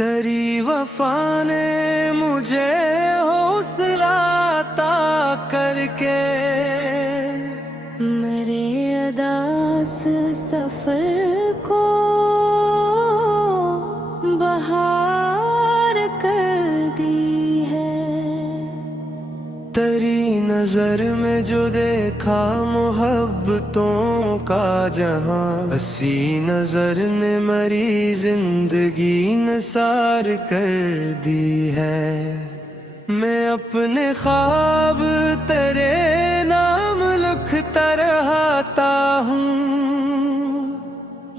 तेरी वफा ने मुझे हौसला अता करके मेरे अदास सफर को बहार कर दी है। तेरी नजर में जो देखा मोहब्बतों का जहां, हसी नजर ने मेरी जिंदगी निसार कर दी है। मैं अपने ख्वाब तेरे नाम लिखता रहता हूँ।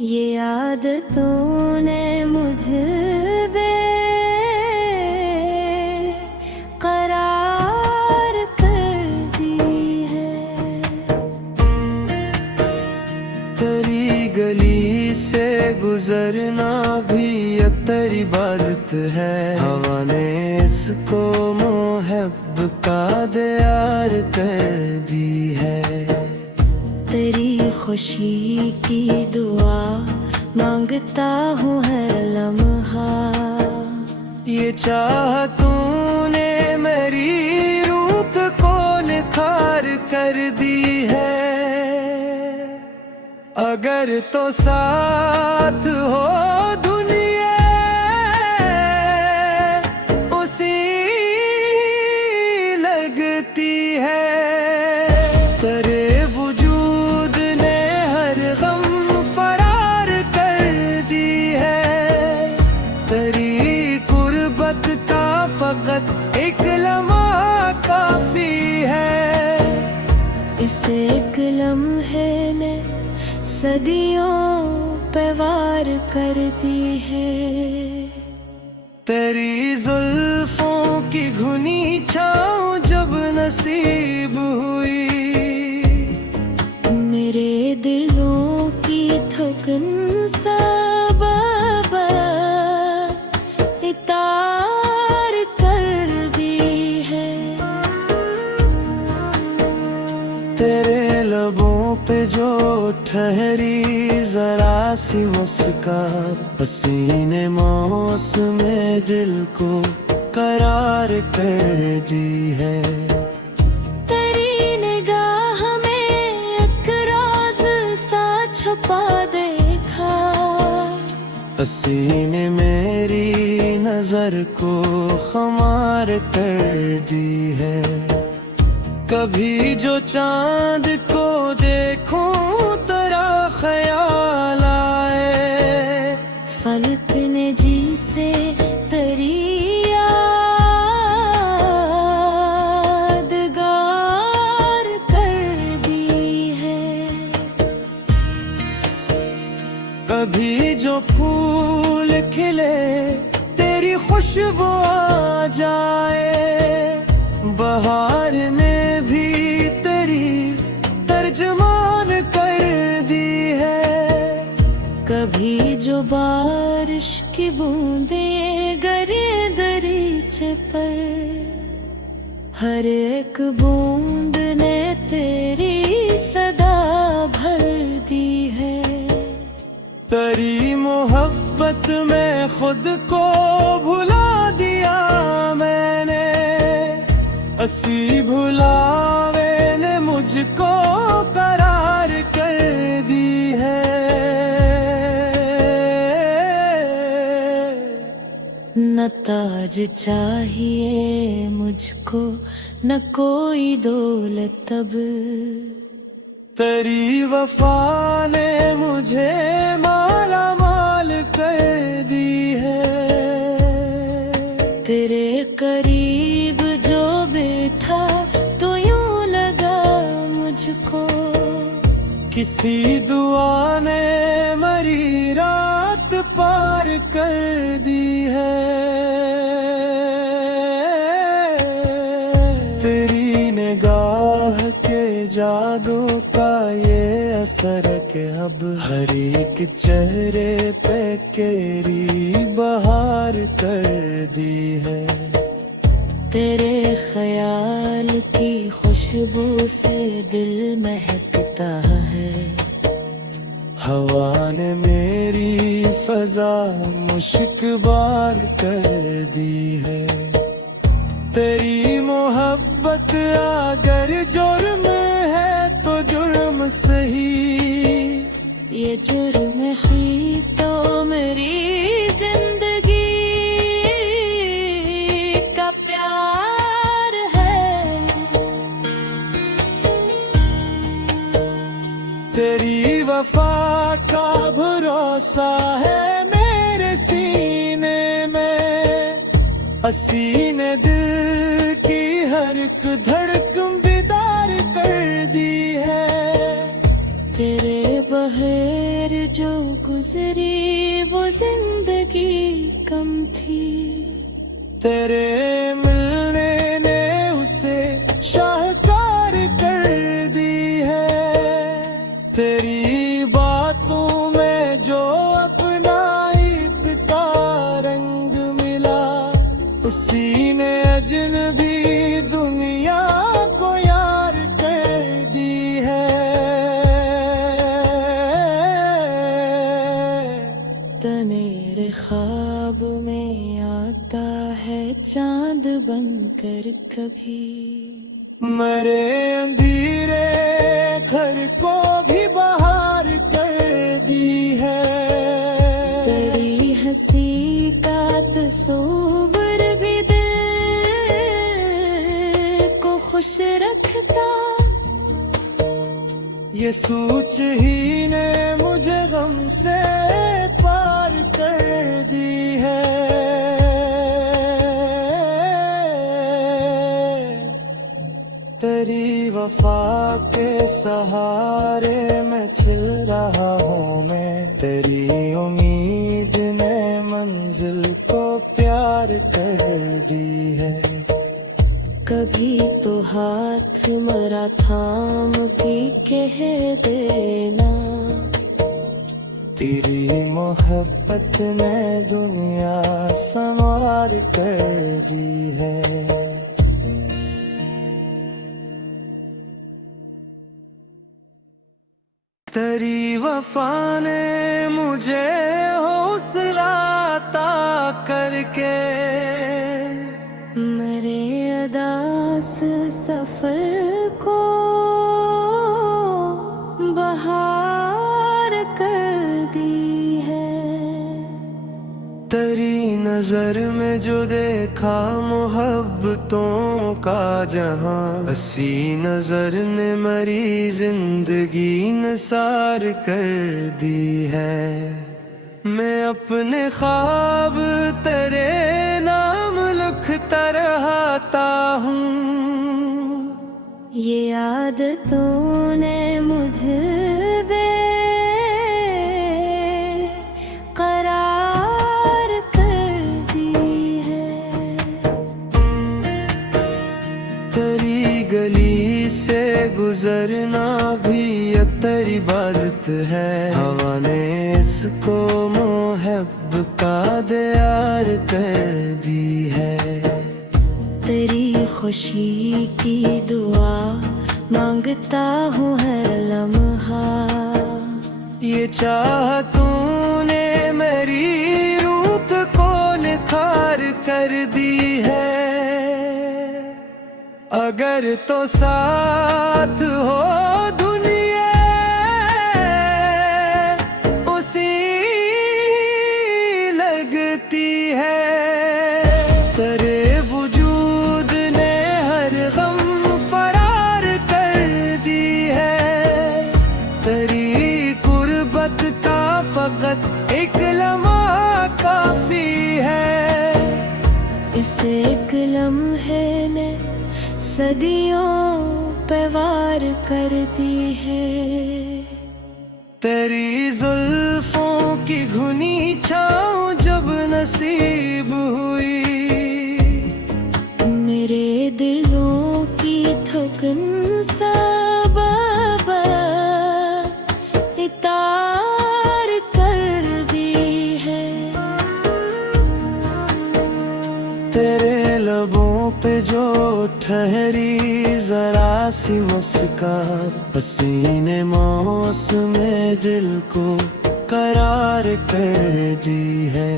ये आदतों ने मुझे करार कर दी है। तेरी गली से गुजरना भी एक तेरी इबादत है। हवा ने इसको मोहब्ब का दियार कर दी है। तेरी खुशी की दुआ मांगता हूँ हर लम्हा। ये चाह तूने मेरी रूप को निखार कर दी है। अगर तो साथ हो दुनिया उसी लगती है। तेरे वजूद ने हर गम फरार कर दी है। तेरी कुर्बत का फकत एक लम्हा काफी है। इस एक लम्हे ने सदियों पे वार कर दी है। तेरी जुल्फों की घुनी छाँव जब नसीब हुई, मेरे दिलों की थकन सब इतार कर दी है। तेरे लबों पे जो ठहरी जरा सी मुस्कान, पसीने मौसम दिल को करार कर दी है। तेरी निगाह में एक राज सा छुपा देखा। पसीने मेरी नजर को खुमार कर दी है। कभी जो चांद को देखूं तेरा ख्याल आए। फलक ने जी से तेरी यादगार कर दी है। कभी जो फूल खिले तेरी खुशबू आ जाए। बहार ने भी तेरी तर्जमान कर दी है। कभी जो बारिश की बूंदें गिरे दरीचे पर, हर एक बूंद ने तेरी सदा भर दी है। तेरी मोहब्बत में खुद को भुला दिया मैंने। हंसी भुलावे ने मुझको करार कर दी है। न ताज चाहिए मुझको न कोई दौलत अब। तेरी वफा ने मुझे माला माल कर दी है। तेरे करीब जो बैठा तो यूं लगा मुझको। किसी दुआ ने मरी रात पार कर दी है। तेरी निगाह के जादू का ये असर के अब हर एक चेहरे पे केरी बहार कर दी है। तेरे ख्याल की खुशबू से दिल महकता है। हवा ने मेरी फजा मुश्कबार कर दी है। तेरी मोहब्बत अगर जुर्म है तो जुर्म सही, ये जुर्म ही तो मेरी जिंदगी का प्यार है। तेरी वफा का भरोसा है मेरे सीने में, हसीने दिल की हर एक धड़कन बेदार कर दी है। तेरे बहर जो गुजरी वो जिंदगी कम थी, तेरे मिलने ने उसे शाहकार कर दी है। तेरी बातों में जो अपना ईद का रंग मिला, उसी ने अजनबी दुनिया को यार कर दी है। मेरे ख्वाब में आता है चांद बनकर कभी, मेरे अंधेरे घर को भी बहार कर दी है। तेरी हंसी का तस्वीर भी दिल को खुश रखता, ये सोच ही ने मुझे गम से पार कर दी है। तेरी वफा के सहारे मैं छिल रहा हूँ मैं, तेरी उम्मीद ने मंजिल को प्यार कर दी है। कभी तो हाथ मरा थाम के कह देना, तेरी मोहब्बत ने दुनिया संवार कर दी है। तेरी वफा ने मुझे हौसला अता करके, मेरे अदास सफर को बहार कर दी है। तेरी नजर में जो देखा मोहब्बतों का जहां, हसी नजर ने मरी जिंदगी निसार कर दी है। मैं अपने ख्वाब तेरे नाम लिखता रहता हूँ, ये आदतों ने मुझे करार कर दी है। तेरी गली से गुजरना भी अक्तर इबादत है। हवा ने इसको मोहब्बत का दियार कर दी है। तेरी खुशी की दुआ मांगता हूँ हर लम्हा, ये चाह तूने मेरी रूत को निखार कर दी है। अगर तो साथ हो दुनिया उसी लगती है। तेरे वजूद ने हर गम फरार कर दी है। तेरी कुर्बत का फकत एक लम्हा काफी है। इस एक लम्हे ने सदियों पे वार कर दी है। तेरी जुल्फों की घुनी छाँव जब नसीब हुई, मेरे दिलों की थकन सब इतार कर दी है। तेरे लबों पे जो ठहरी जरा सी मुस्कान, पसीने मौसमे दिल को करार कर दी है।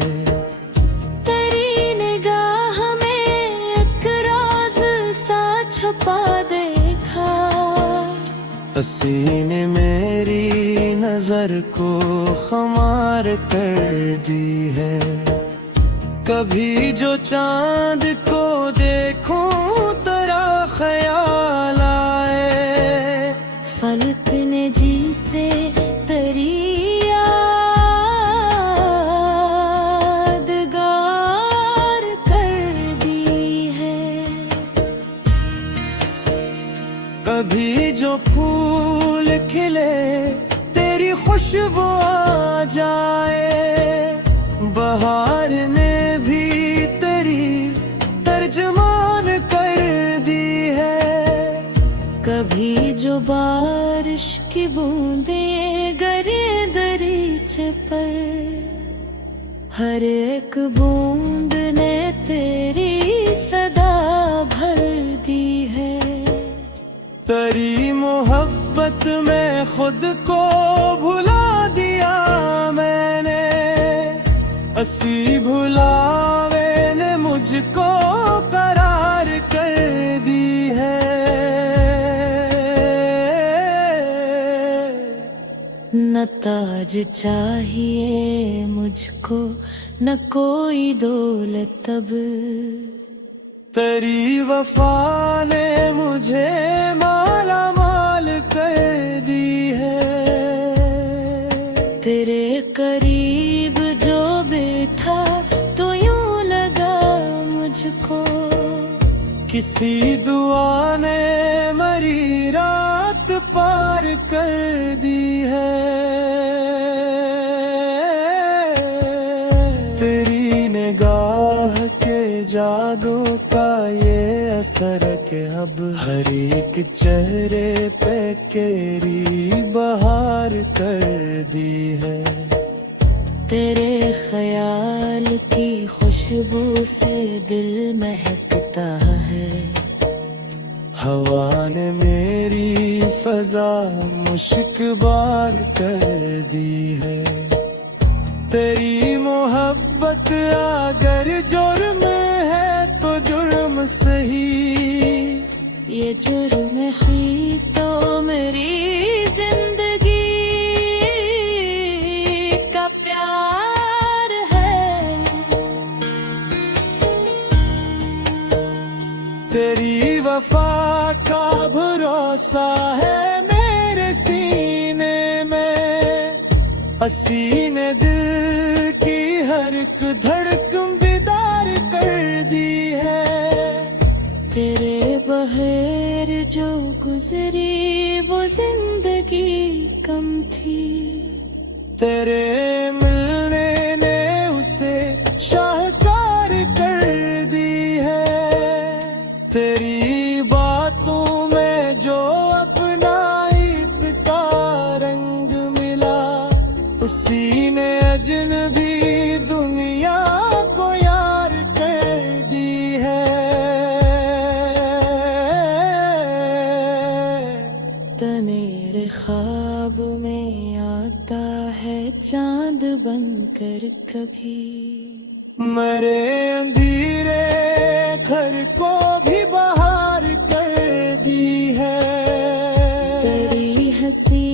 तेरी निगाह में एक राज सा छुपा देखा, पसीने मेरी नजर को खुमार कर दी है। कभी जो चांद को देखूं तेरा ख्याल आए, फलक ने जी से तेरी यादगार कर दी है। कभी जो फूल खिले तेरी खुशबू आ जाए, बहार ने भी तेरी तर्जमान कर दी है। कभी जो बारिश की बूंदें गिरे दरीचे पर, हर एक बूंद ने तेरी सदा भर दी है। तेरी मोहब्बत में खुद को भुला दिया मैंने, हंसी भुलावे ने मुझको करार कर दी है। न ताज चाहिए मुझको, न कोई दौलत अब, तेरी वफा ने मुझे माला माल कर दी है। तेरे करीब जो बैठा तो यूं लगा मुझको, किसी दुआ ने मरी रात पार कर दी है। तेरी निगाह के जादू का ये असर के अब हर एक चेहरे पे केरी बहार कर दी है। तेरे ख्याल की खुशबू से दिल महकता है, हवा ने मेरी फजा मुश्कबार कर दी है। तेरी मोहब्बत अगर जुर्म है तो जुर्म सही, ये जुर्म ही तो मेरी जिंदगी का प्यार है। तेरी वफा का भरोसा है मेरे सीने में, हसीने दिल की हर एक धड़कन बेदार कर दी है। तेरे बहर जो गुजरी वो जिंदगी कम थी, तेरे मिलने ने उसे शाहकार कर दी है। तेरी बातों में जो अपना ईद का रंग मिला, उसी ने अजनबी दुनिया को यार कर दी है। मेरे ख्वाब में आता है चांद बनकर कभी, मेरे अंधेरे घर को भी बहार कर दी है। तेरी हंसी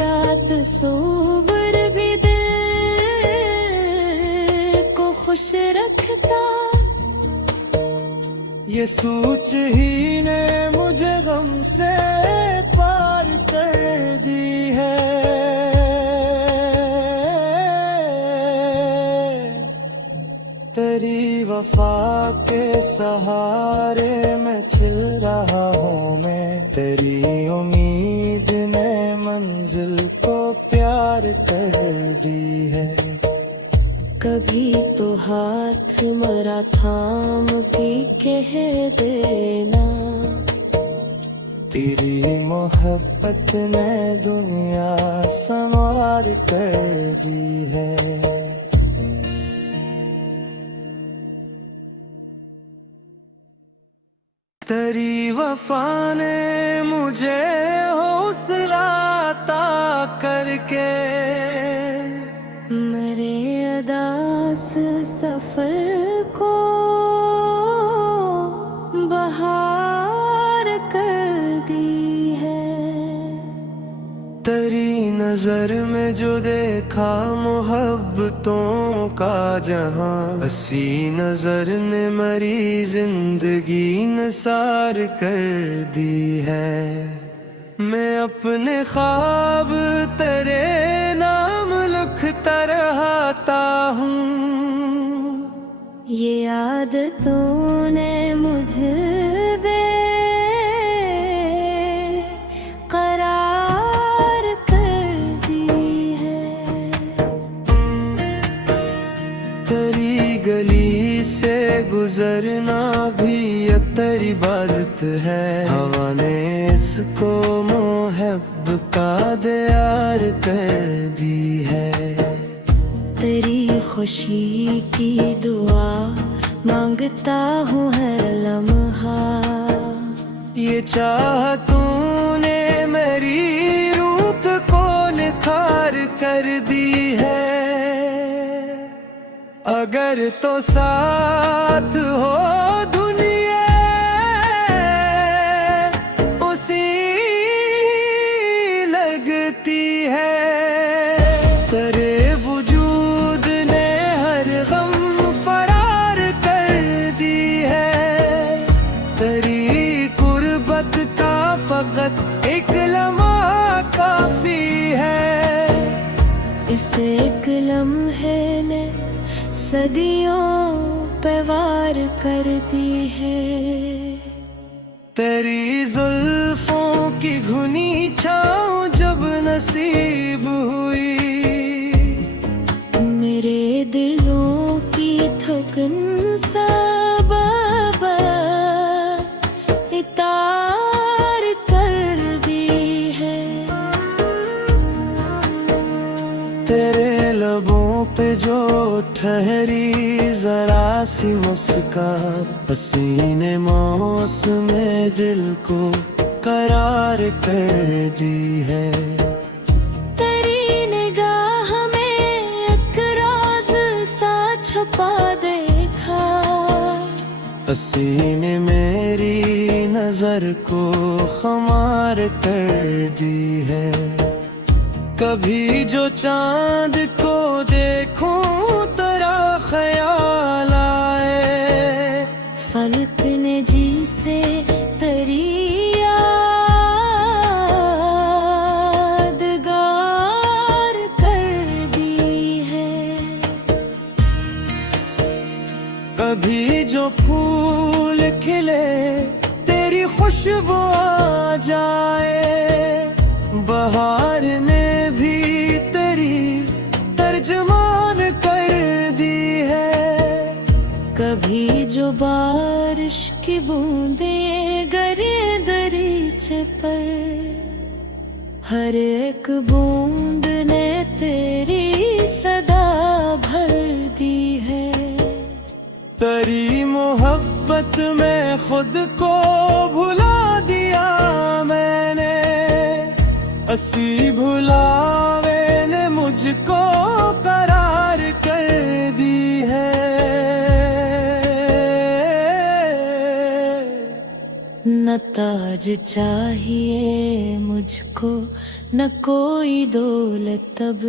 का तस्वीर भी दिल को खुश रखता, ये सोच ही ने मुझे गम से पार कर दी है। तेरी वफा के सहारे मैं छिल रहा हूँ मैं, तेरी उम्मीद ने मंजिल को प्यार कर दी है। कभी तो हाथ मरा थाम के कह देना, तेरी मोहब्बत ने दुनिया संवार कर दी है। तेरी वफा ने मुझे हौसला अता करके मेरे अदास सफर को बहार कर दी है। तेरी नजर में जो देखा मोहब्बतों का जहां, हसी नजर ने मेरी जिंदगी निसार कर दी है। मैं अपने ख्वाब तेरे नाम लिखता रहता हूँ। ये आदतों ने मुझे करार कर दी है। तेरी गली से गुजरना भी एक तेरी इबादत है। हवा ने इसको मोहब्ब का दियार कर दी है। तेरी खुशी की दुआ मांगता हूँ हर लम्हा। ये चाह तूने मेरी रूप को निखार कर दी है। अगर तो साथ हो दुनिया उसी लगती है। तेरे वजूद ने हर गम फरार कर दी है। तेरी कुर्बत का फकत एक लम्हा काफी है। इस एक लम्हे ने सदियों पे वार कर दी है। तेरी जुल्फों की घुनी छाँव जब नसीब हुई, मेरे दिलों की थकन सब इतार कर दी है। तेरे लबों पे जो ठहरी जरा सी मुस्कान, हसीने मौसम दिल को करार कर दी है। तेरी निगाह में एक राज सा छुपा देखा। हसीने मेरी नजर को खुमार कर दी है। कभी जो चांद को देखूं तेरा ख्याल आए। फलक ने जी से तेरी यादगार कर दी है। कभी जो फूल खिले तेरी खुशबू आ जाए। बहार ने भी तेरी तर्जमान कर दी है। कभी जो बारिश की बूंदें गिरे दरीचे पर, हर एक बूंद ने तेरी सदा भर दी है। तेरी मोहब्बत में खुद को भुला दिया मैंने। हंसी भुलावे ने मुझको करार कर दी है। न ताज चाहिए मुझको न कोई दौलत अब।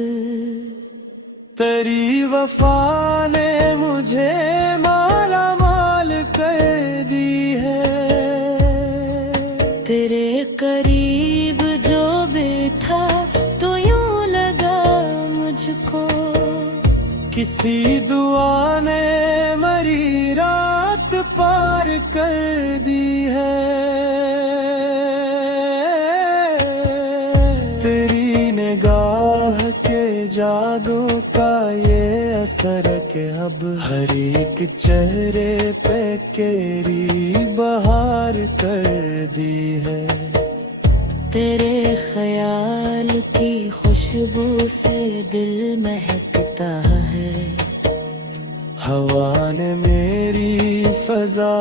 तेरी वफा ने मुझे माला माल कर दी है। तेरे करीब जो बैठा तो यूं लगा मुझको। किसी दुआ ने मरी रात पार कर दी है। तेरी निगाह के जादू का ये असर के अब हर एक चेहरे पे केरी बहार कर दी है। तेरे ख्याल की खुशबू से दिल महकता है। हवा ने मेरी फजा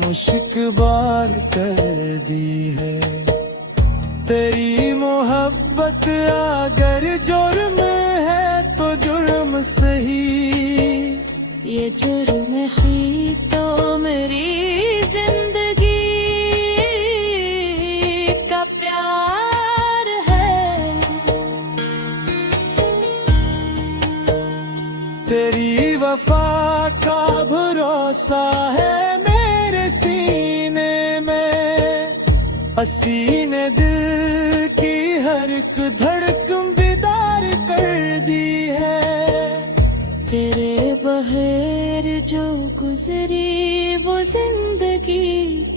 मुश्कबार कर दी है। तेरी मोहब्बत अगर जुर्म है तो जुर्म सही, ये जुर्म ही तो मेरी जिंदगी का प्यार है। तेरी वफा का भरोसा है मेरे सीने में, हसीने दिल की हर एक धड़कन बेदार कर दी है। तेरे बगैर जो गुजरी वो जिंदगी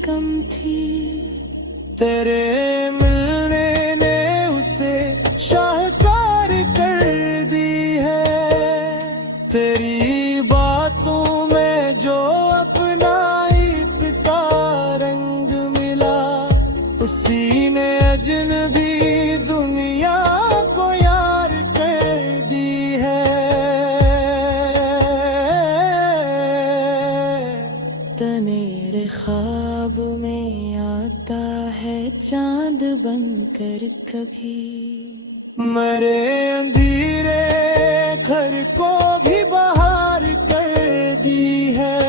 कम थी, तेरे मिलने ने उसे शाहकार कर दी है। तेरी बातों में जो अपना ईद का रंग मिला, उसी ने अजनबी दुनिया को यार कर दी है। तो मेरे ख्वाब में आता है चांद बनकर कभी, मेरे अंधेरे घर को भी बहार कर दी है।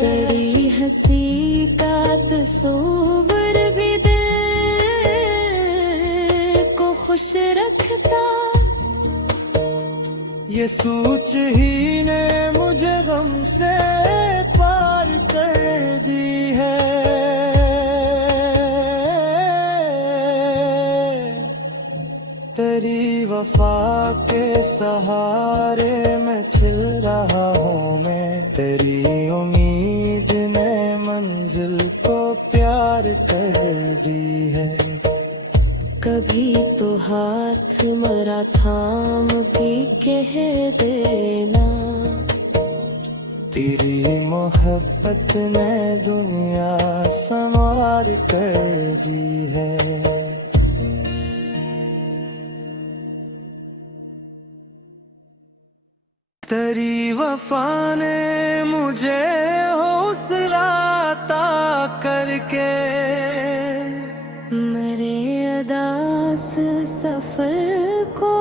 तेरी हंसी का तस्वीर भी दिल को खुश रखता, ये सोच ही ने मुझे गम से पार कर दी है। तेरी वफा के सहारे मैं छिल रहा हूँ मैं, तेरी उम्मीद ने मंजिल को प्यार कर दी है। कभी तो हाथ मरा थाम के कह देना, तेरी मोहब्बत ने दुनिया संवार कर दी है। तेरी वफा ने मुझे हौसला अता करके, मेरे अदास सफर को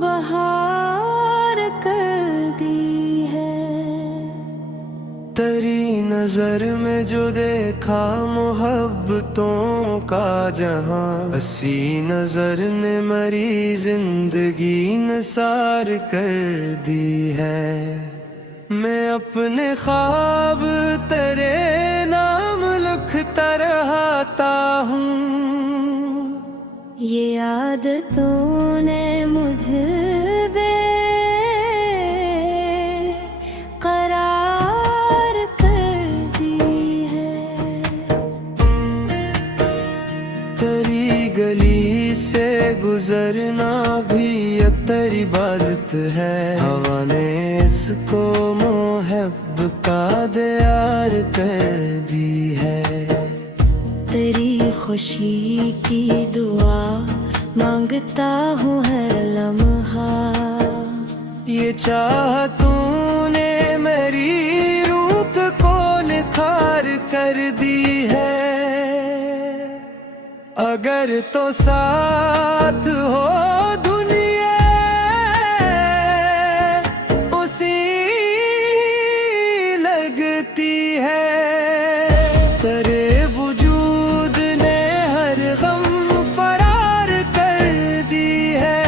बहार कर दी है। तेरी नजर में जो देखा मोहब्बतों का जहां, हसी नजर ने मरी जिंदगी निसार कर दी है। मैं अपने ख्वाब तेरे नाम लिखता रहता हूँ, ये आदतों ने मुझे करार कर दी है। तेरी गली से गुजरना भी अख्तर इबादत है। हवा ने इसको मोहब्ब का दियार कर दी है। तेरी खुशी की दुआ मांगता हूँ हर लम्हा, ये चाह तूने मेरी रूत को निखार कर दी है। अगर तो साथ हो दुनिया उसी लगती है। तेरे वजूद ने हर गम फरार कर दी है।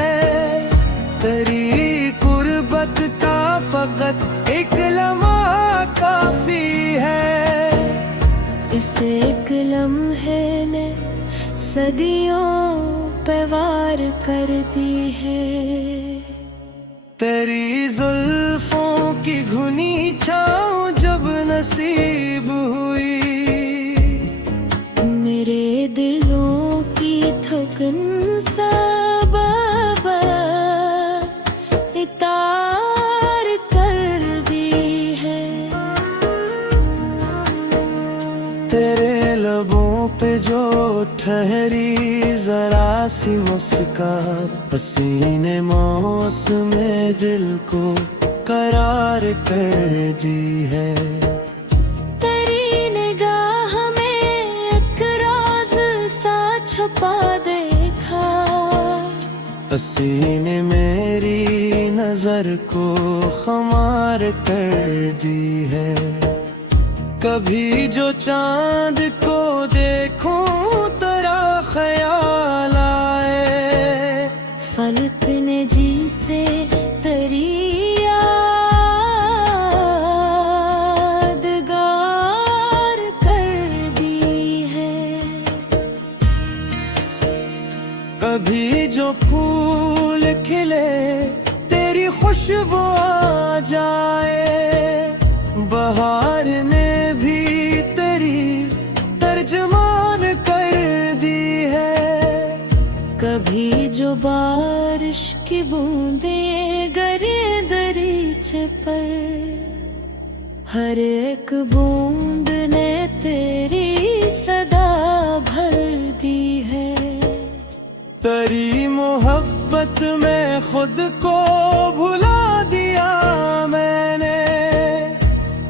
तेरी कुर्बत का फकत एक लम्हा काफी है। इस एक लम्हे ने सदियों पे वार कर दी है। तेरी जुल्फों की घुनी छाँव जब नसीब हुई, मेरे दिलों की थकन सब इतार कर दी है। तेरे लबों पे जो ठहरी जरा सी मुस्कान, हसीने मौसम दिल को करार कर दी है। तेरी निगाह में एक राज सा छुपा देखा, हसीने मेरी नजर को खुमार कर दी है। कभी जो चांद को देखूं तेरा ख्याल आए, फलक ने जी से तेरी यादगार कर दी है। कभी जो फूल खिले तेरी खुशबू आ जाए, बहार ने भी तेरी तर्जमान कर दी है। कभी जो बारिश की बूंदें गिरे दरीचे पर, हर एक बूंद ने तेरी सदा भर दी है। तेरी मोहब्बत में खुद को भुला दिया मैंने,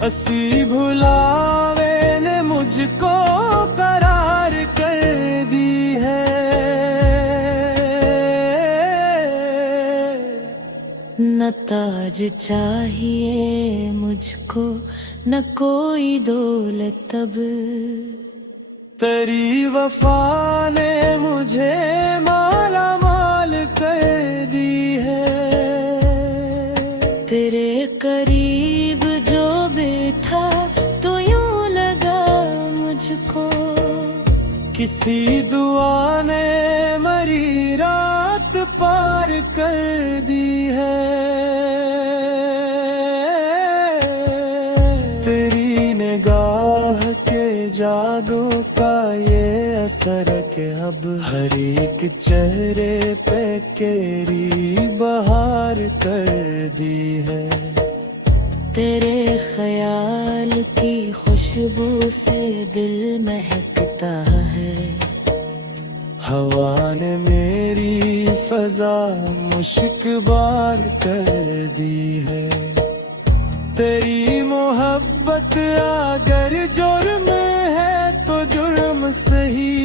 हंसी भुलावे ने मुझको करार कर दी है। न ताज चाहिए मुझको, न कोई दौलत अब, तेरी वफा ने मुझे माला माल कर दी है। तेरे करीब जो बैठा तो यूं लगा मुझको, किसी दुआ ने मरी रात पार कर दी है। तेरी निगाह के जादू का ये असर के अब हर एक चेहरे पे केरी बहार कर दी है। तेरे ख्याल की खुशबू से दिल महकता है, हवा ने मेरी फजा मुश्कबार कर दी है। तेरी मोहब्बत अगर जुर्म है तो जुर्म सही,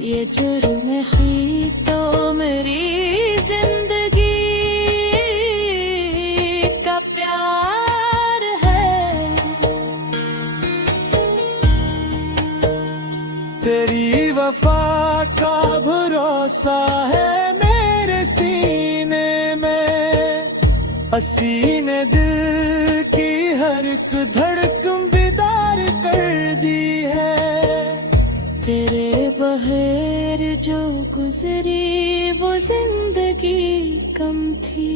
ये जुर्म ही तो मेरी जिंदगी का प्यार है। तेरी वफा का भरोसा है मेरे सीने में, हसीने दिल की हर एक धड़कन बेदार कर दी है। तेरे बगैर जो गुजरी वो जिंदगी कम थी,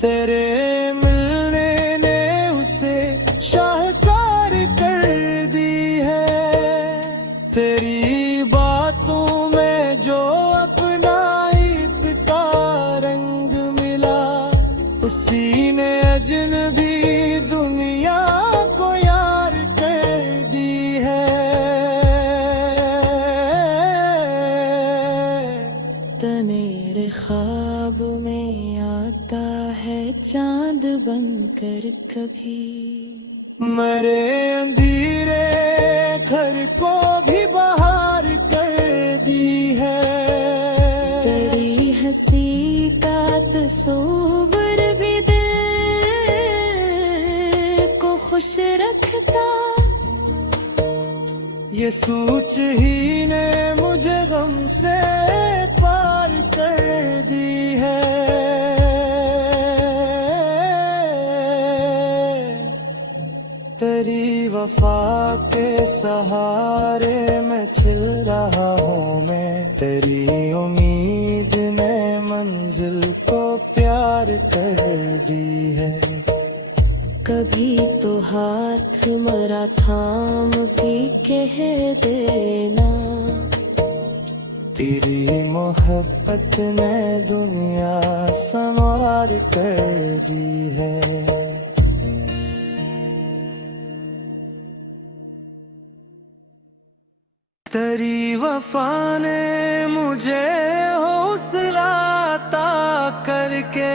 तेरे मिलने ने उसे शाहकार कर दी है। तेरी बातों में जो अपना ईद का रंग मिला, उसी ने अजनबी दुनिया को यार कर दी है। मेरे ख्वाब में आता है चांद बनकर कभी, मेरे अंधेरे घर को भी बहार कर दी है। तेरी हंसी का तस्वीर भी दिल को खुश रखता, ये सोच ही ने मुझे गम से पार कर दी है। तेरी वफा के सहारे मैं छिल रहा हूँ मैं, तेरी उम्मीद ने मंजिल को प्यार कर दी है। कभी तो हाथ मरा थाम के कह देना, तेरी मोहब्बत ने दुनिया संवार कर दी है। वफा ने मुझे हौसला अता करके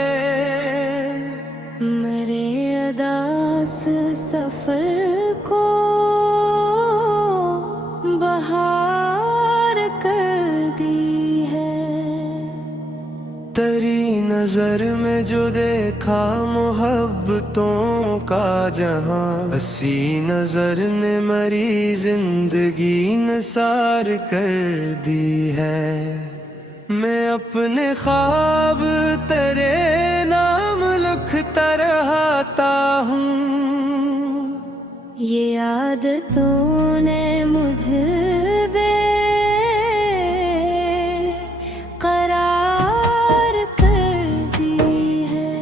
मेरे अदास सफर को बहार कर दी है। तेरी नजर में जो देखा मोहब्बतों का जहां, हसी नजर ने मेरी जिंदगी निसार कर दी है। मैं अपने ख्वाब तेरे नाम लिखता रहता हूँ। ये आदतों ने मुझे करार कर दी है।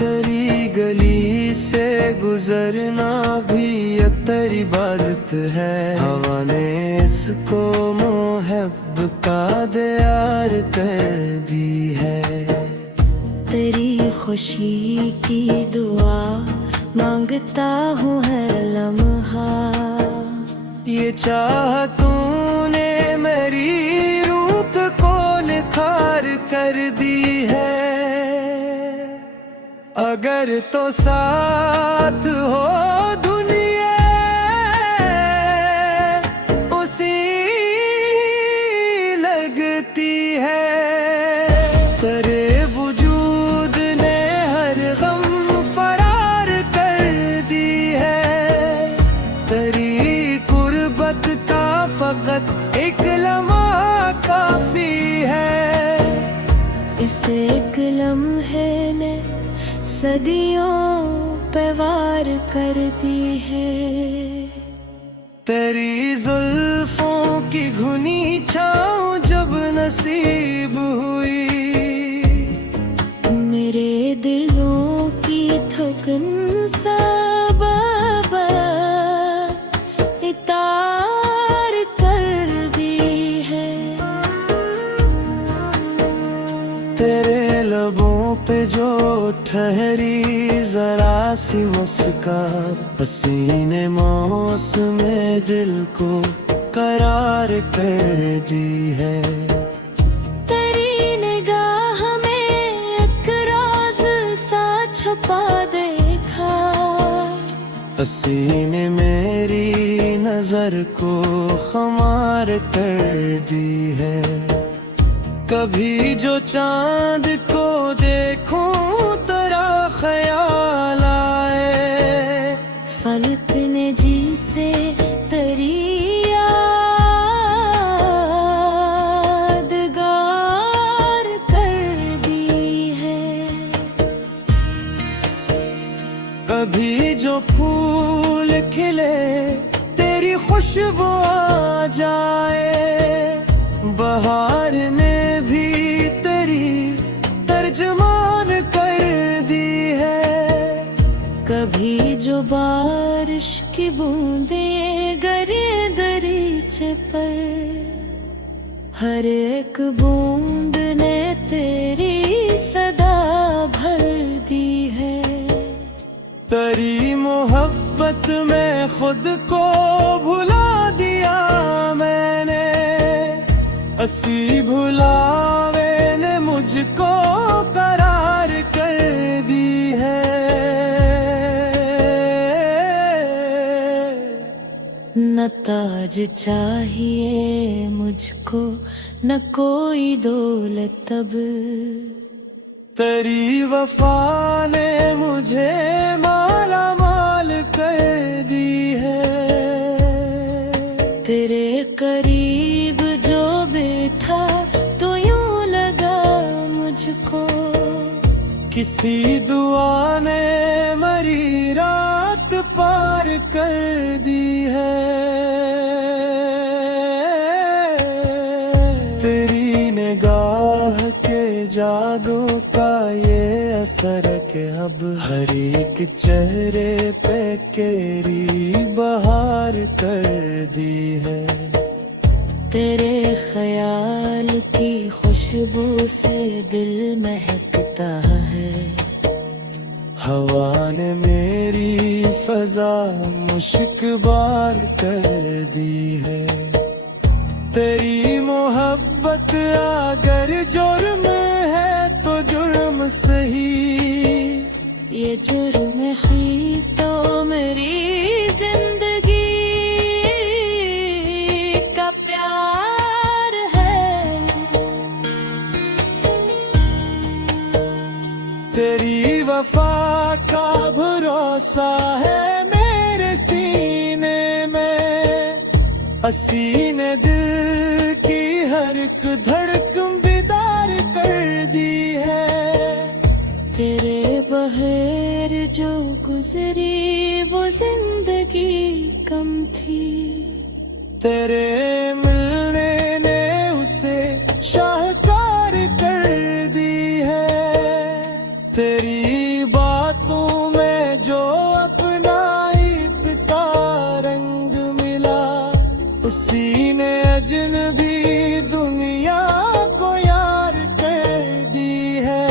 तेरी गली से गुजरना भी एक तेरी इबादत है। हवा ने इसको मोहब्ब का दियार कर दी है। तेरी खुशी की दुआ मांगता हूँ हर लम्हा। ये चाह तूने मेरी रूप को निखार कर दी है। अगर तो साथ हो दुनिया उसी लगती है। तेरे वजूद ने हर गम फरार कर दी है। तेरी कुर्बत का फकत एक लम्हा काफी है। इस एक लम्हे ने सदियों पे वार कर दी है। तेरी जुल्फों की घुनी छाँव जब नसीब हुई, मेरे दिलों की थकन सब इतार कर दी है। तेरे लबों पे जो ठहरी जरा सी मुस्कान, पसीने मौसम दिल को करार कर दी है। तेरी निगाह में एक राज सा छुपा देखा। पसीने मेरी नजर को खुमार कर दी है। कभी जो चांद को देखूं तेरा ख्याल आए। फलक ने जी से तेरी यादगार कर दी है। कभी जो फूल खिले तेरी खुशबू आ जाए। बहार ने भी तेरी तर्जमान कर दी है। कभी जो बारिश की बूंदें गिरे दरीचे पर, हर एक बूंद ने तेरी सदा भर दी है। तेरी मोहब्बत में खुद को भुला दिया मैंने। हंसी भुलावे ने मुझको करार कर दी है। न ताज चाहिए मुझको न कोई दौलत अब। तेरी वफा ने मुझे माला माल कर दी है। तेरे करीब जो बैठा तो यूं लगा मुझको, किसी दुआ ने मरी रात पार कर दी है। तेरी निगाह के जादू का ये असर के अब हर एक चेहरे पे केरी बहार कर दी है। तेरे ख्याल की खुशबू से दिल महकता है। हवा ने मेरी फजा मुश्कबार कर दी है। तेरी मोहब्बत अगर जुर्म है तो जुर्म सही, ये जुर्म ही तो मेरी जिंदगी का प्यार है। तेरी वफा का भरोसा है मेरे सीने में, हसीने दिल की हर एक धड़कन बेदार कर दी है। तेरे बगैर जो गुजरी वो जिंदगी कम थी, तेरे मिलने ने उसे शाहकार कर दी है। तेरी बातों में जो अपना ईद का रंग मिला, उसी ने अजनबी दुनिया को यार कर दी है।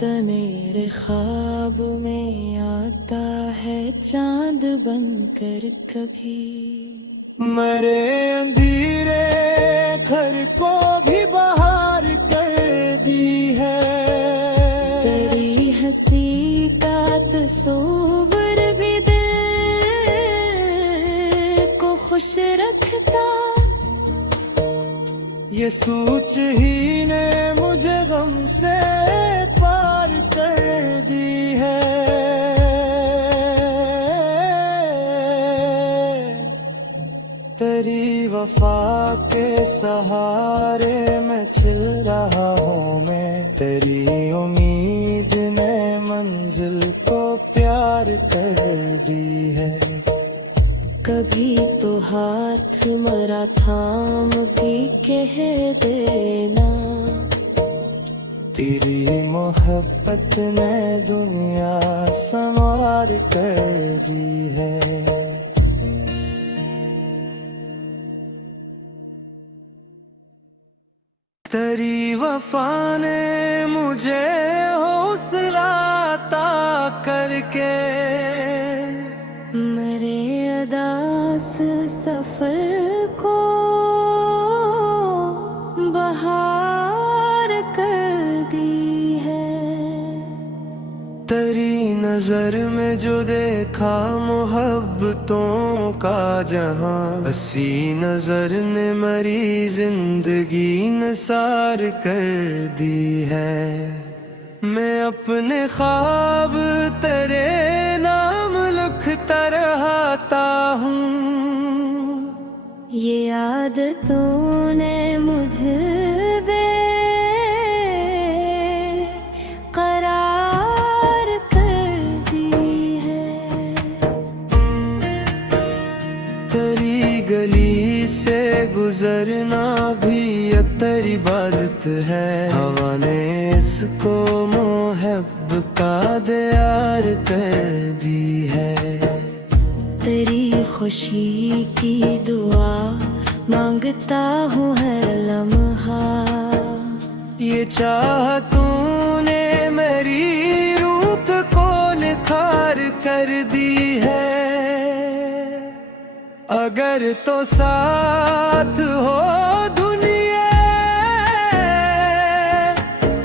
तो मेरे ख्वाब में आता है चांद बनकर कभी, मेरे अंधेरे घर को भी बाहर कर दी है। तेरी हंसी का तस्वीर भी दिल को खुश रखता, ये सोच ही ने मुझे गम से पार कर दी है। तेरी वफा के सहारे मैं छिल रहा हूँ मैं, तेरी उम्मीद ने मंजिल को प्यार कर दी है। कभी तो हाथ मरा थाम के कह देना, तेरी मोहब्बत ने दुनिया संवार कर दी है। तेरी वफा ने मुझे हौसला अता करके, मेरे अदास सफर को बहार कर दी है। तेरी नजर में जो देखा मोहब्बतों का जहां, हसी नजर ने मरी जिंदगी निसार कर दी है। मैं अपने ख्वाब तेरे नाम लिखता रहता हूँ, ये आदतों ने मुझे करार कर दी है। तेरी गली से गुजरना भी अतर इबादत है। हवा ने इसको मोहब्बत का दियार कर दी है। तेरी खुशी की दुआ मांगता हूँ हर लम्हा, ये चाह तूने मेरी रूत को निखार कर दी है। अगर तो साथ हो दुनिया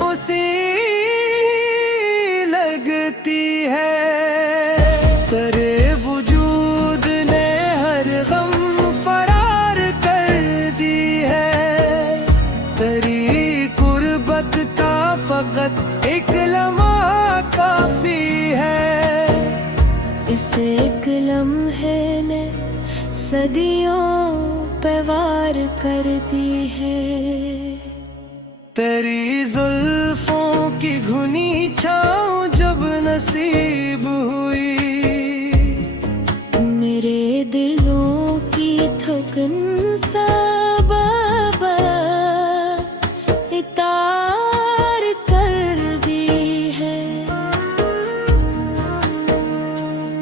उसी लगती है। तेरे वजूद ने हर गम फरार कर दी है। तेरी कुर्बत का फकत एक लम्हा काफी है। इस एक लम्हे ने सदियों पे वार कर दी है। तेरी जुल्फों की घुनी छाँव जब नसीब हुई, मेरे दिलों की थकन सब इतार कर दी है।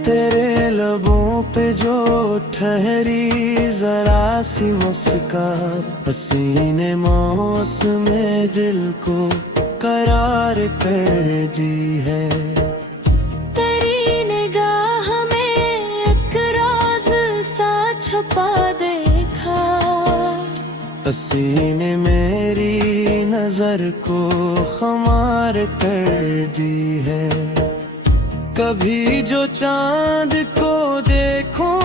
तेरे लबों पे जो ठहरी जरा सी मुस्कान, हसीने मौसम दिल को करार कर दी है। तेरी निगाह में एक राज सा छुपा देखा, हसीने मेरी नजर को खुमार कर दी है। कभी जो चांद को देखूं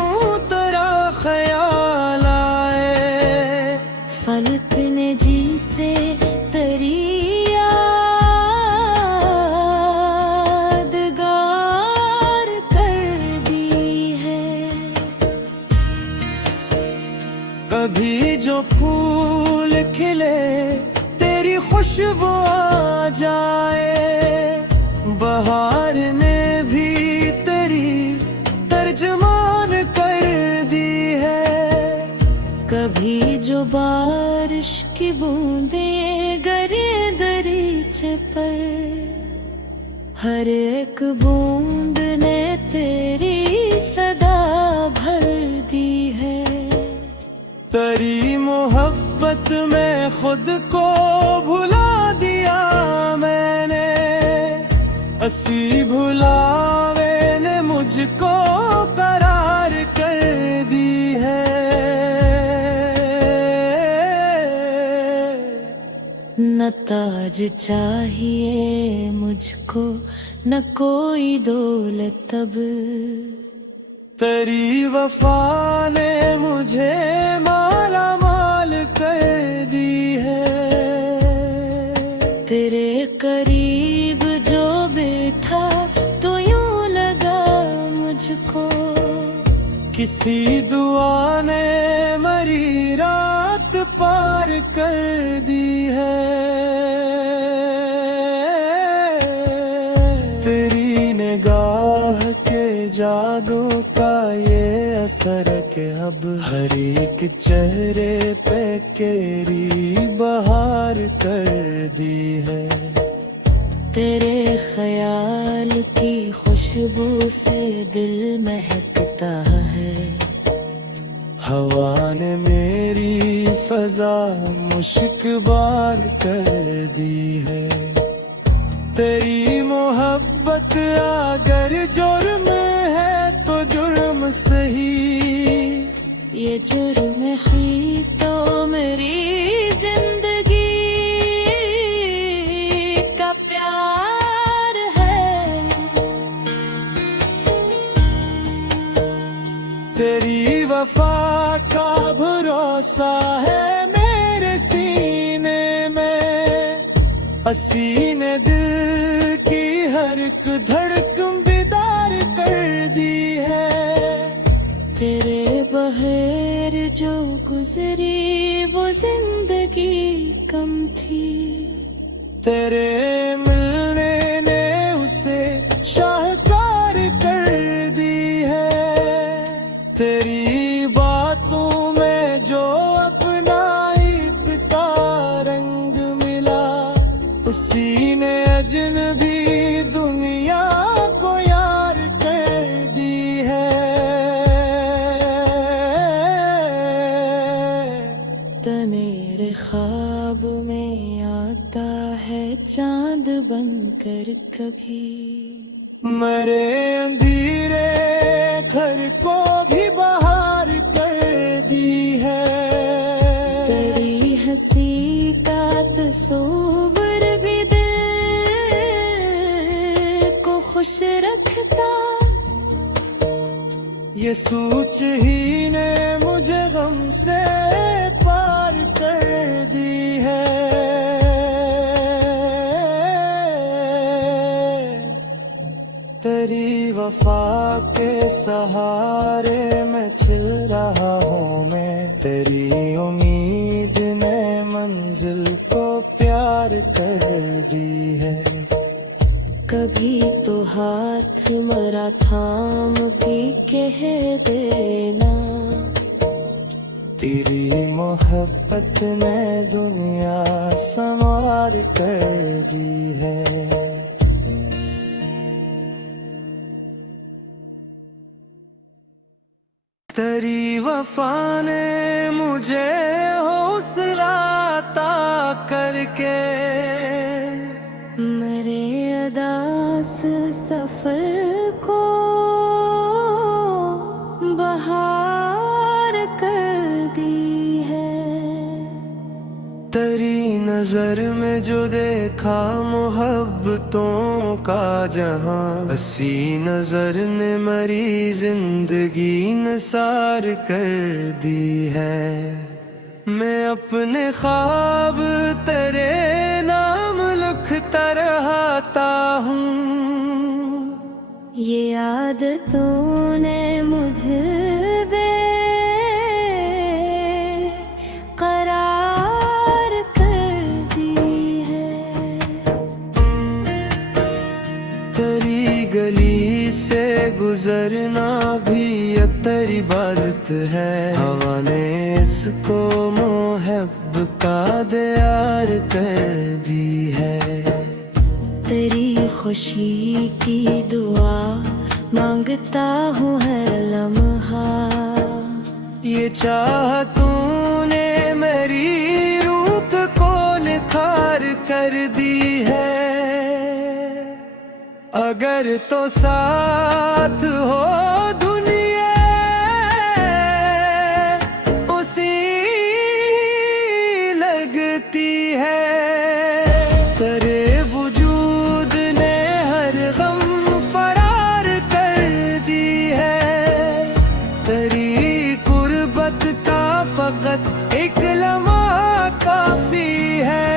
तेरा ख्याल आए, फलक ने जी से तेरी यादगार कर दी है। कभी जो फूल खिले तेरी खुशबू आ जाए, बहार ने भी तेरी तर्जमान कर दी है। कभी जो बारिश की बूंदें गिरे दरीचे पर, हर एक बूंद ने तेरी सदा भर दी है। तेरी मोहब्बत में खुद को भुला दिया मैंने, हंसी भुलावे ने मुझको करार कर दी है। न ताज चाहिए मुझको, न कोई दौलत अब, तेरी वफा ने मुझे माला माल कर दी है। तेरे करीब जो बैठा तो यूं लगा मुझको, किसी दुआ ने मरी रात पार कर दी है। तेरी निगाह के जादू का ये असर के अब हर एक चेहरे पे केरी बहार कर दी है। तेरे ख्याल की खुशबू से दिल महकता है, हवा ने मेरी फजा मुश्कबार कर दी है। तेरी मोहब्बत अगर जुर्म है तो जुर्म सही, ये जुर्म ही तो मेरी जिंदगी का प्यार है। तेरी वफा का भरोसा है मेरे सीने में, हसीने दिल की हर एक धड़कन बेदार कर दी है। तेरे बगैर जो गुजरी वो जिंदगी कम थी, तेरे मिलने ने उसे शाहकार कर दी है। तेरी बातों में जो अपना ईद का रंग मिला, उसी ने अजनबी दुनिया को यार कर दी है। तो मेरे ख्वाब में आता है चांद बनकर कभी, मेरे अंधेरे घर को भी बहार कर दी है। तेरी हंसी का तस्वीर भी दिल को खुश रखता, ये सोच ही ने मुझे गम से पार कर दी है। तेरी वफा के सहारे मैं छिल रहा हूँ मैं, तेरी उम्मीद ने मंजिल को प्यार कर दी है। कभी तो हाथ मरा थाम के कह देना, तेरी मोहब्बत ने दुनिया संवार कर दी है। तेरी वफा ने मुझे हौसला अता करके मेरे अदास सफर को बहार कर दी है। तेरी नजर में जो देखा मोहब्बतों का जहां, हसी नजर ने मेरी जिंदगी निसार कर दी है। मैं अपने ख्वाब तेरे नाम लिखता रहता हूँ। ये आदतों ने मुझे करार कर दी है। तेरी गली से गुजरना भी एक तेरी इबादत है। हवा ने इसको मोहब्ब का दियार कर दी है। तेरी खुशी की दुआ मांगता हूँ हर लम्हा। ये चाह तूने मेरी रूप को निखार कर दी है। अगर तो साथ हो दुनिया उसी लगती है। तेरे वजूद ने हर गम फरार कर दी है। तेरी कुर्बत का फकत एक लम्हा काफी है।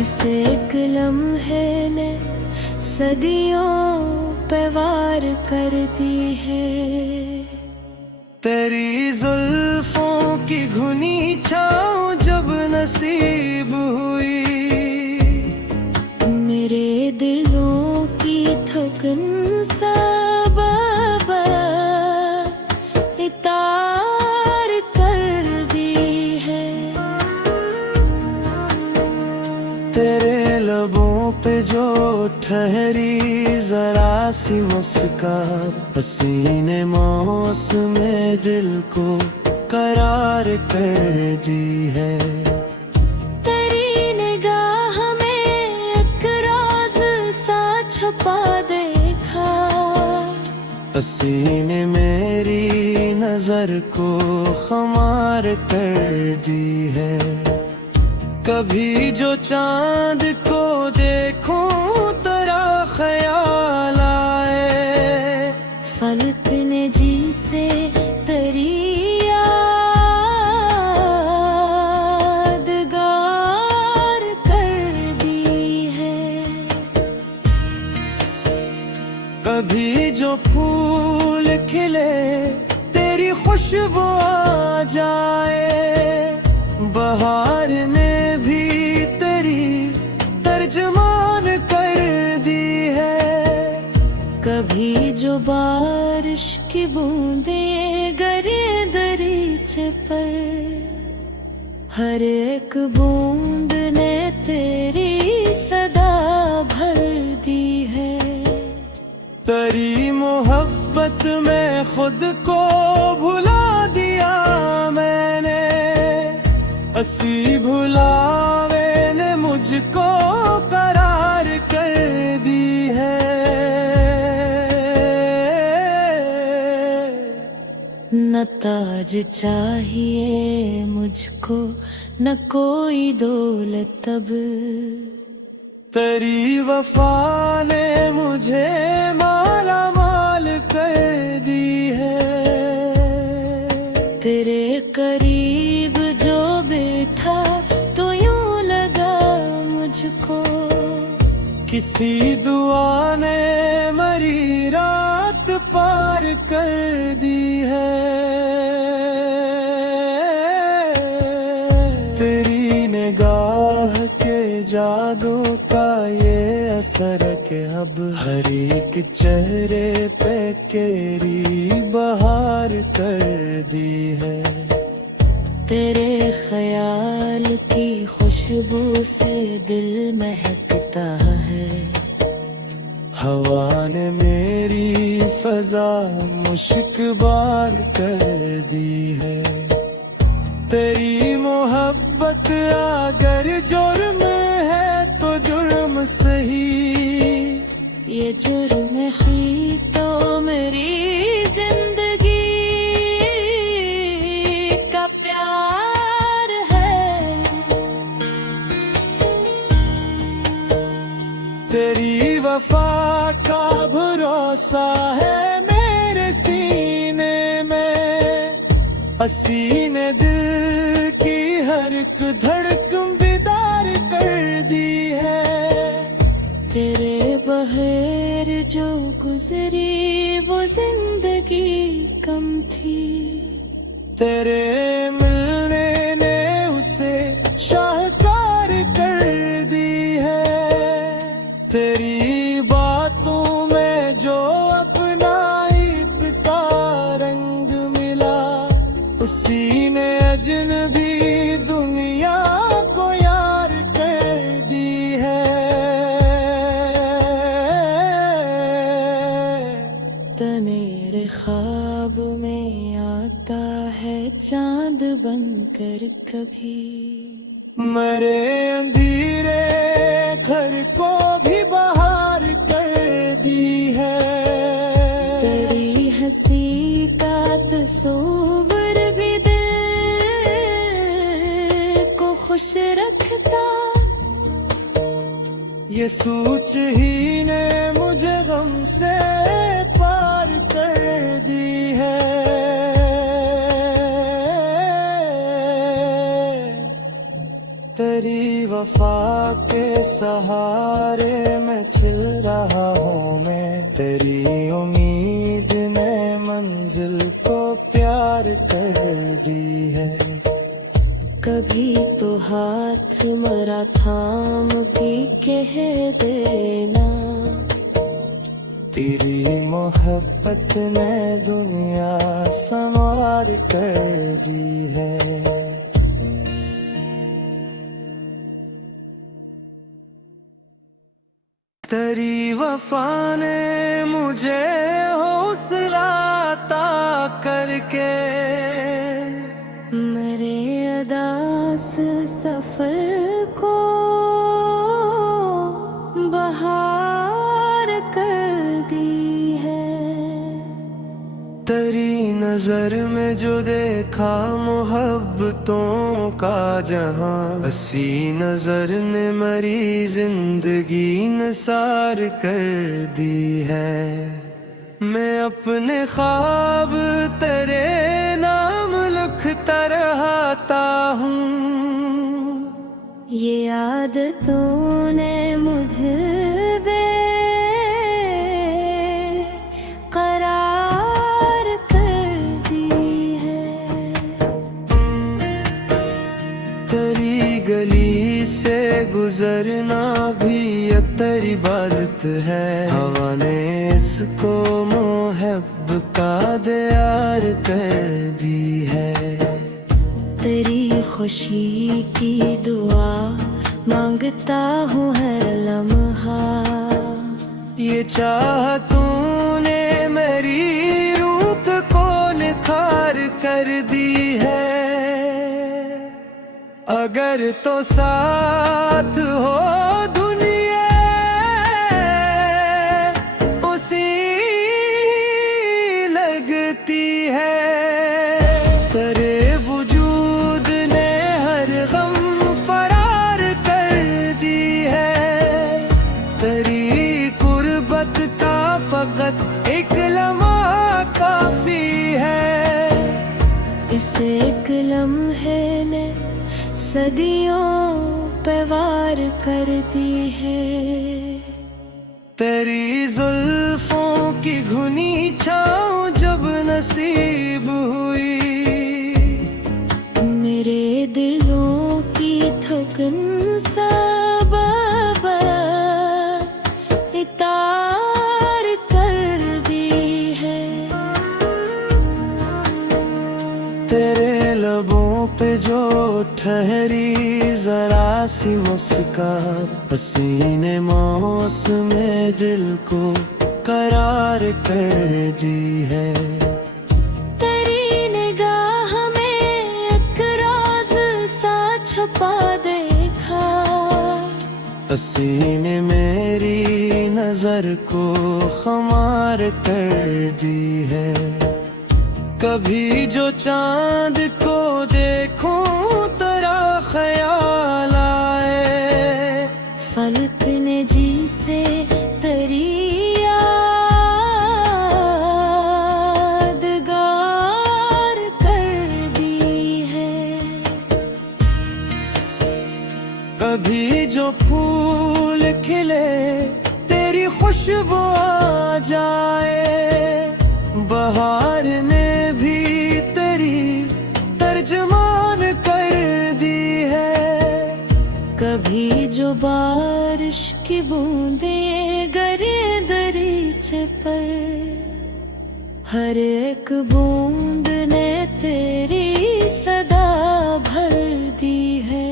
इस एक लम्हे ने सदियों पे वार कर दी है। तेरी जुल्फों की घुनी छाँव जब नसीब हुई, मेरे दिलों की थकन सब इतार कर दी है। तेरे लबों पे जो ठहरी जरा सी मुस्कान, हसीने मौसम दिल को करार कर दी है। तेरी निगाह में एक राज सा छुपा देखा, हसीने मेरी नजर को खुमार कर दी है। कभी जो चांद को देखूं तेरा ख्याल आए, फलक ने जी से तेरी यादगार कर दी है। कभी जो फूल खिले तेरी खुशबू आ जाए, बहार ने भी तेरी तर्जमान कर दी है। कभी जो बारिश की बूंदें गिरे दरीचे पर, हर एक बूंद ने तेरी सदा भर दी है। तेरी मोहब्बत में खुद को भुला दिया मैंने, हंसी भुलावे ने मुझको करार कर दी है। न ताज चाहिए मुझको न कोई दौलत अब, तेरी वफा ने मुझे माला माल कर दी है। तेरे करीब जो बैठा तो यूं लगा मुझको, किसी दुआ ने मरी रात पार कर दी है। तेरी निगाह के जादू का ये असर के अब हर एक चेहरे पे केरी बहार कर दी है। तेरे ख्याल की खुशबू से दिल महकता है। हवा ने मेरी फजा मुश्कबार कर दी है। तेरी मोहब्बत अगर जुर्म है तो जुर्म सही, ये जुर्म ही तो मेरी जिंदगी का प्यार है। तेरी वफा का भरोसा है मेरे सीने में, हसीने दिल की हर एक धड़कन बेदार कर दी है। तेरे बगैर जो गुजरी वो जिंदगी कम थी, तेरे मिलने ने उसे शाहकार कर दी है। तेरी बातों में जो अपना ईद का रंग मिला, उसी ने अजनबी दुनिया को यार कर दी है। तो मेरे ख्वाब में आता है चांद बनकर कभी, मेरे अंधेरे घर को भी बाहर कर दी है। तेरी हंसी का तस्वीर भी दिल को खुश रखता, ये सोच ही ने मुझे गम से पार कर दी है। तेरी वफा के सहारे मैं छिल रहा हूँ मैं, तेरी उम्मीद ने मंजिल को प्यार कर दी है। कभी तो हाथ मरा थाम के कह देना, तेरी मोहब्बत ने दुनिया संवार कर दी है। तेरी वफा ने मुझे हौसला अता करके, मेरे अदास सफर को बहार कर दी है। तेरी नजर में जो देखा मोहब्बतों का जहां, हसी नजर ने मरी जिंदगी निसार कर दी है। मैं अपने ख्वाब तेरे नाम लिखता रहता हूँ, ये आदतों ने मुझे करार कर दी है। तेरी गली से गुजरना भी अख्तर इबादत है। हवा ने इसको मोहब्ब का दियार कर दी है। तेरी खुशी की दुआ मांगता हूँ हर लम्हा, ये चाह तूने मेरी रूप को निखार कर दी है। अगर तो साथ हो दुनिया उसी लगती है। तेरे वजूद ने हर गम फरार कर दी है। तेरी कुर्बत का फकत एक लम्हा काफी है। इस एक लम्हे ने सदियों पे वार कर दी है। तेरी जुल्फों की घुनी छाँव जब नसीब हुई, मेरे दिलों की थकन सब इतार कर दी है। तेरे लबों पे जो ठहरी जरा सी मुस्का, हसीने मौसम दिल को करार कर दी है। तेरी निगाह में एक राज सा छुपा देखा, हसीने मेरी नजर को खुमार कर दी है। कभी जो चांद को देखूं तेरा ख्याल आए, फलक ने जी से तेरी यादगार कर दी है। कभी जो फूल खिले तेरी खुशबू आ जाए, बहार ने भी तेरी तर्जमान कर दी है। कभी जो बारिश की बूंदें गिरे दरीचे पर, हर एक बूंद ने तेरी सदा भर दी है।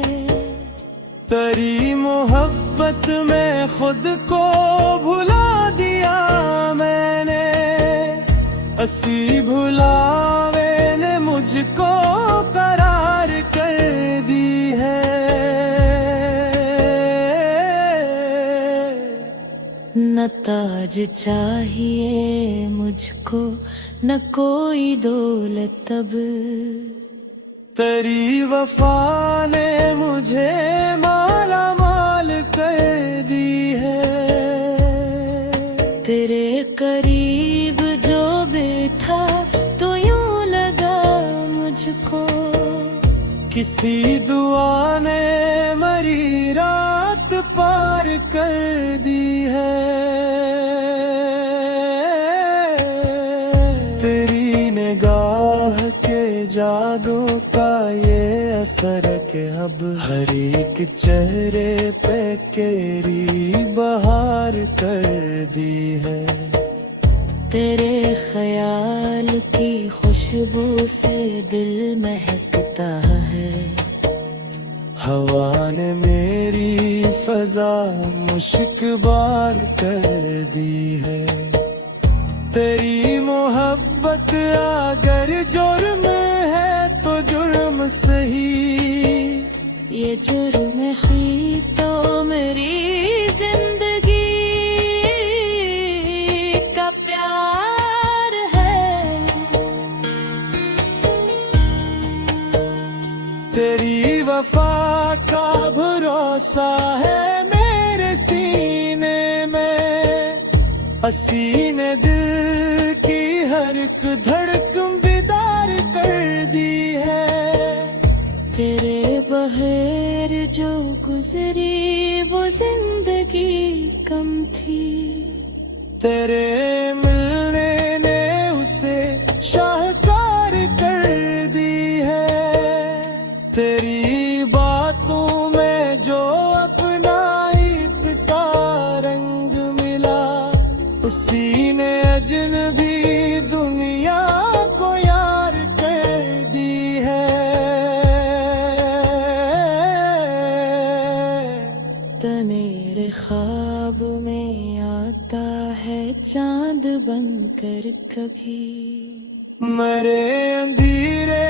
तेरी मोहब्बत में खुद को भुला दिया मैंने, हंसी भुलावे ने मुझको करार कर दी है। न ताज चाहिए मुझको, न कोई दौलत अब, तेरी वफा ने मुझे माला माल कर दी है। तेरे करीब जो बैठा तो यूं लगा मुझको, किसी दुआ ने मरी रात पार कर दी है। तेरी निगाह के जादू का ये असर के अब हर एक चेहरे पे केरी बहार कर दी है। तेरे ख्याल की खुशबू से दिल महकता है, हवा ने मेरी फजा मुश्कबार कर दी है। तेरी मोहब्बत अगर जुर्म है तो जुर्म सही, ये जुर्म ही तो मेरी जिंदगी का प्यार है। तेरी वफा का भरोसा है मेरे सीने में, हसीने दिल की हर एक धड़कन बेदार कर दी है। तेरे बगैर जो गुजरी वो जिंदगी कम थी, तेरे मिलने ने उसे शाहकार कर दी है। तेरी बातों में जो अपना ईद का रंग मिला, उसी ने अजनबी दुनिया को यार कर दी है। तो मेरे ख्वाब में आता है चांद बनकर कभी, मेरे अंधेरे